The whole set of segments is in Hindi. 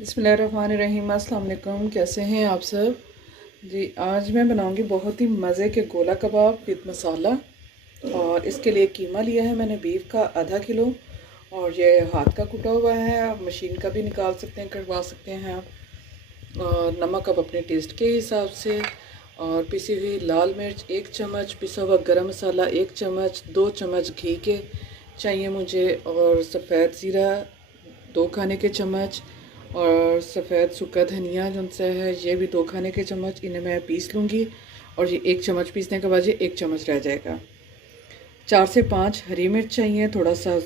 बिस्मिल्लाहिर्रहमानिर्रहीम। अस्सलाम वालेकुम। कैसे हैं आप सब जी। आज मैं बनाऊंगी बहुत ही मज़े के गोला कबाब विद मसाला। और इसके लिए कीमा लिया है मैंने बीफ का ½ किलो। और ये हाथ का कुटा हुआ है, आप मशीन का भी निकाल सकते हैं, कटवा सकते हैं आप। और नमक आप अपने टेस्ट के हिसाब से। और पिसी हुई लाल मिर्च 1 चम्मच, पिसा हुआ गरम मसाला 1 चम्मच, 2 चम्मच घी के चाहिए मुझे। और सफ़ेद ज़ीरा 2 खाने के चम्मच। और सफ़ेद सूखा धनिया जो सा है ये भी 2 खाने के चम्मच। इन्हें मैं पीस लूँगी और ये 1 चम्मच पीसने के बाद ये 1 चम्मच रह जाएगा। 4 से 5 हरी मिर्च चाहिए, थोड़ा सा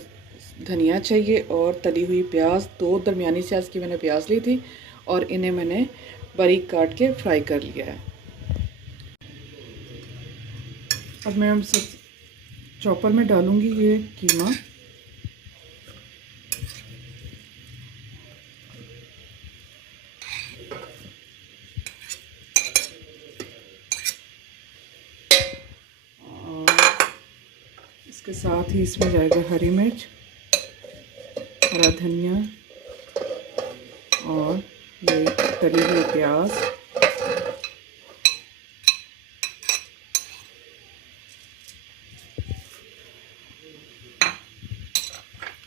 धनिया चाहिए और तली हुई प्याज 2 दरमियानी साइज़ की मैंने प्याज ली थी और इन्हें मैंने बारीक काट के फ्राई कर लिया है। अब मैं चॉपर में डालूँगी ये कीमा। इसके साथ ही इसमें जाएगा हरी मिर्च, हरा धनिया और ये तली हुई प्याज।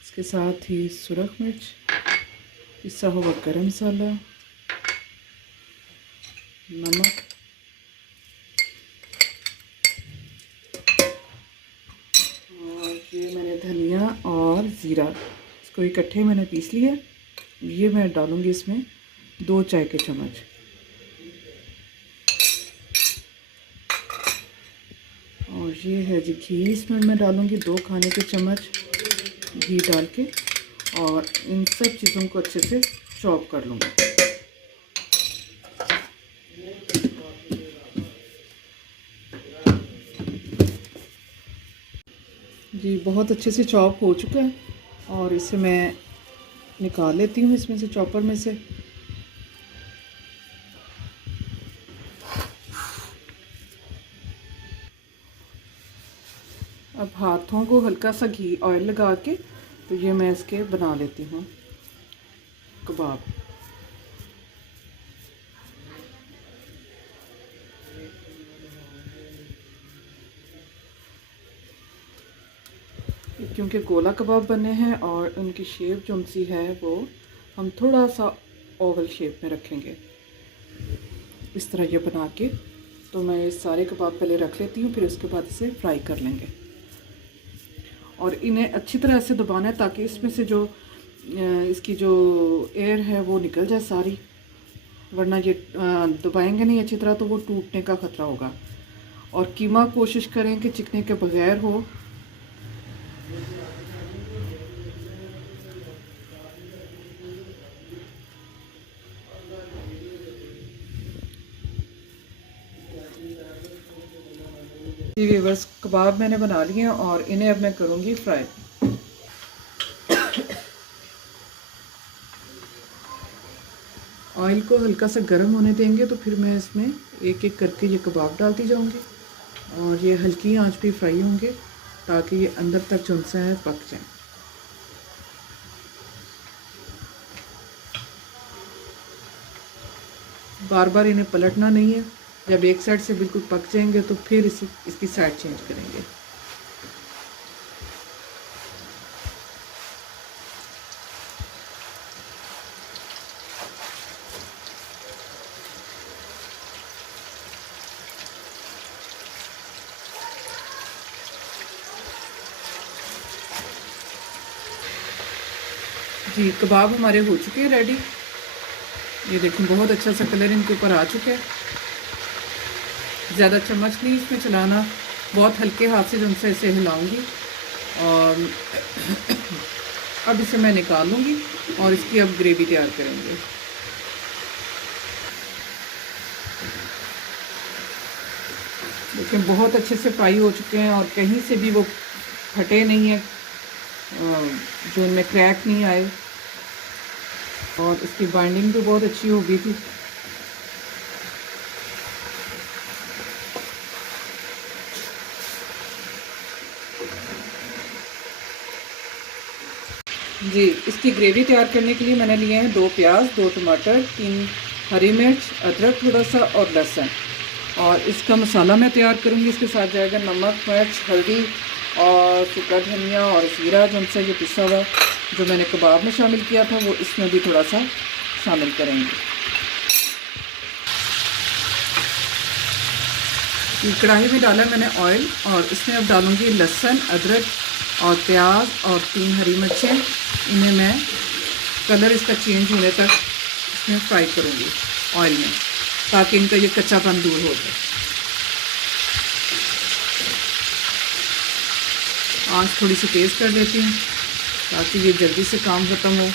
इसके साथ ही सुरख मिर्च, पिसा हुआ गरम मसाला, नमक और ये मैंने धनिया और ज़ीरा इसको इकट्ठे मैंने पीस लिया। ये मैं डालूँगी इसमें 2 चाय के चम्मच। और ये है जी घी, इसमें मैं डालूँगी 2 खाने के चम्मच घी डाल के। और इन सब चीज़ों को अच्छे से चॉप कर लूँगी। जी बहुत अच्छे से चॉप हो चुका है और इसे मैं निकाल लेती हूँ इसमें से, चॉपर में से। अब हाथों को हल्का सा घी ऑयल लगा के तो ये मैं इसके बना लेती हूँ कबाब। क्योंकि गोला कबाब बने हैं और उनकी शेप जो सी है वो हम थोड़ा सा ओवल शेप में रखेंगे। इस तरह ये बना के तो मैं ये सारे कबाब पहले रख लेती हूँ, फिर उसके बाद इसे फ्राई कर लेंगे। और इन्हें अच्छी तरह से दबाना है ताकि इसमें से जो इसकी जो एयर है वो निकल जाए सारी, वरना ये दबाएंगे नहीं अच्छी तरह तो वो टूटने का ख़तरा होगा। और कीमा कोशिश करें कि चिकने के बगैर हो। व्यूअर्स कबाब मैंने बना लिए हैं और इन्हें अब मैं करूँगी फ्राई। ऑयल को हल्का सा गर्म होने देंगे तो फिर मैं इसमें एक एक करके ये कबाब डालती जाऊँगी और ये हल्की आंच पे फ्राई होंगे ताकि ये अंदर तक जो सा है पक जाए। बार बार इन्हें पलटना नहीं है। जब एक साइड से बिल्कुल पक जाएंगे तो फिर इसकी साइड चेंज करेंगे। जी कबाब हमारे हो चुके हैं रेडी। ये देखिए बहुत अच्छा सा कलर इनके ऊपर आ चुका है। ज़्यादा चम्मच नहीं इसमें चलाना, बहुत हल्के हाथ से जो से इसे हिलाऊंगी। और अब इसे मैं निकाल लूँगी और इसकी अब ग्रेवी तैयार करेंगे। देखिए बहुत अच्छे से फ्राई हो चुके हैं और कहीं से भी वो फटे नहीं है, जो इनमें क्रैक नहीं आए। और इसकी बाइंडिंग भी बहुत अच्छी हो गई थी। जी, इसकी ग्रेवी तैयार करने के लिए मैंने लिए हैं 2 प्याज, 2 टमाटर, 3 हरी मिर्च, अदरक थोड़ा सा और लहसुन। और इसका मसाला मैं तैयार करूँगी। इसके साथ जाएगा नमक, मिर्च, हल्दी और सूखा धनिया और ज़ीरा, जो हमसे ये पिसा हुआ जो मैंने कबाब में शामिल किया था वो इसमें भी थोड़ा सा शामिल करेंगे। कढ़ाई में डाला मैंने ऑयल और इसमें अब डालूँगी लहसुन, अदरक और प्याज और 3 हरी मिर्चें। इन्हें मैं कलर इसका चेंज होने तक इसमें फ्राई करूँगी ऑयल में, ताकि इनका ये कच्चापन दूर हो जाए। आँच थोड़ी सी तेज़ कर देती हूँ ताकि ये जल्दी से काम ख़त्म हो।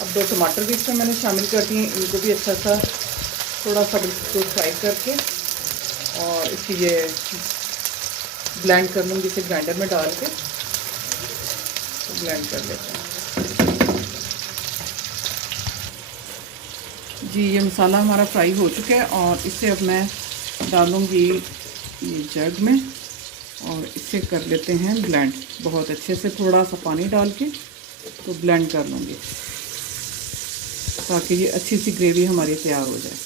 अब 2 टमाटर भी इसमें मैंने शामिल कर दिए। इनको भी अच्छा सा थोड़ा सा बिल्कुल फ्राई करके और इसकी ये ब्लेंड कर लूँगी, इसे ग्राइंडर में डाल के तो ब्लेंड कर लेते हैं। जी, ये मसाला हमारा फ्राई हो चुका है और इसे अब मैं डालूँगी ये जग में और इसे कर लेते हैं ब्लेंड बहुत अच्छे से। थोड़ा सा पानी डाल के तो ब्लेंड कर लूँगी ताकि ये अच्छी सी ग्रेवी हमारी तैयार हो जाए।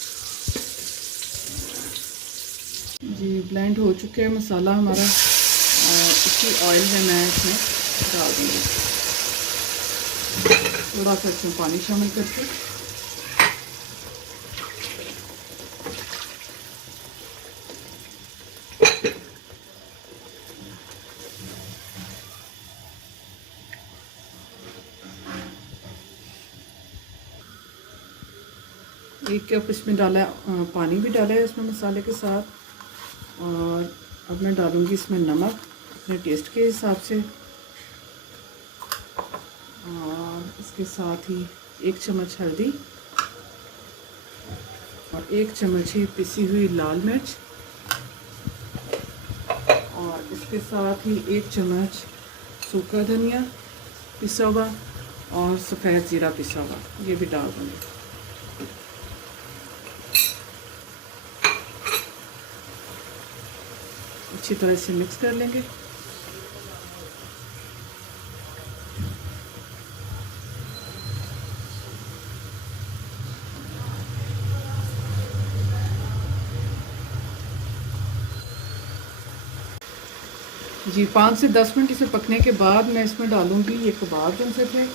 जी, ब्लेंड हो चुके हैं मसाला हमारा और इसी ऑयल में मैं इसमें डाल दूँगी। थोड़ा सा इसमें पानी शामिल करके एक कप इसमें डाला पानी भी डाला है इसमें मसाले के साथ। और अब मैं डालूँगी इसमें नमक अपने टेस्ट के हिसाब से और इसके साथ ही 1 चम्मच हल्दी और 1 चम्मच ही पिसी हुई लाल मिर्च और इसके साथ ही 1 चम्मच सूखा धनिया पिसा हुआ और सफ़ेद ज़ीरा पिसा हुआ, ये भी डाल दूँगी। अच्छी तरह से मिक्स कर लेंगे। जी, 5 से 10 मिनट इसे पकने के बाद मैं इसमें डालूँगी ये कबाब जो से थे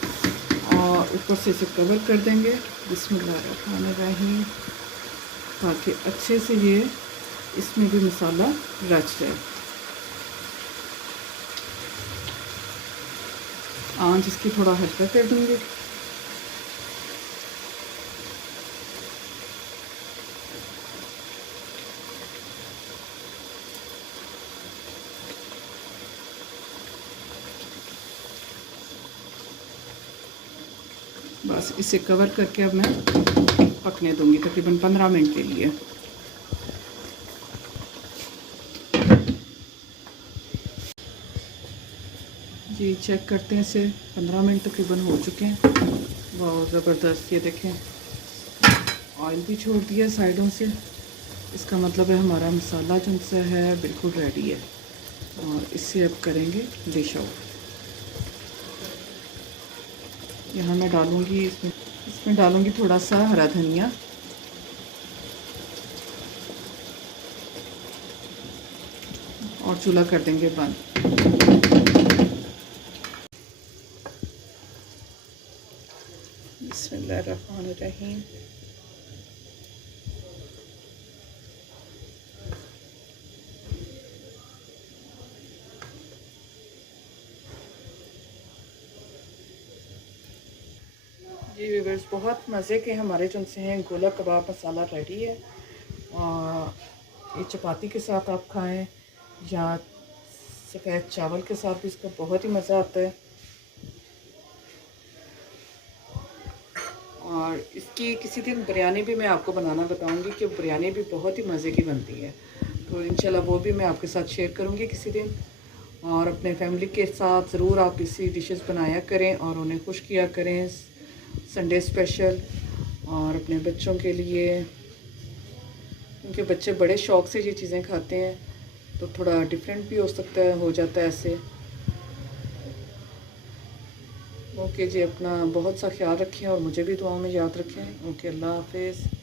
और ऊपर से इसे कवर कर देंगे बिस्मिल्लाहिर्रहमानिर्रहीम, ताकि अच्छे से ये इसमें भी मसाला रच जाए। आंच इसकी थोड़ा हल्का कर दूँगी। बस इसे कवर करके अब मैं पकने दूँगी तकरीबन 15 मिनट के लिए। जी, चेक करते हैं इसे 15 मिनट तकरीबन हो चुके हैं। बहुत ज़बरदस्त, ये देखें ऑयल भी छोड़ दिया साइडों से। इसका मतलब है हमारा मसाला जो सा है बिल्कुल रेडी है और इससे अब करेंगे डिश आउट। यहाँ मैं डालूँगी इसमें डालूँगी थोड़ा सा हरा धनिया और चूल्हा कर देंगे बंद। बिस्मिल्लाहिर्रहमानिर्रहीम। जी व्यूअर्स, बहुत मज़े के हमारे जो से हैं गोला कबाब मसाला रेडी है। और ये चपाती के साथ आप खाएं या सफ़ेद चावल के साथ भी इसका बहुत ही मज़ा आता है। और इसकी किसी दिन बिरयानी भी मैं आपको बनाना बताऊंगी कि बिरयानी भी बहुत ही मज़े की बनती है, तो इंशाल्लाह वो भी मैं आपके साथ शेयर करूंगी किसी दिन। और अपने फैमिली के साथ ज़रूर आप इसी डिशेस बनाया करें और उन्हें खुश किया करें संडे स्पेशल। और अपने बच्चों के लिए उनके बच्चे बड़े शौक़ से ये चीज़ें खाते हैं, तो थोड़ा डिफरेंट भी हो सकता है, हो जाता है ऐसे। ओके जी, अपना बहुत सा ख्याल रखें और मुझे भी दुआओं में याद रखें। ओके, अल्लाह हाफ़िज़।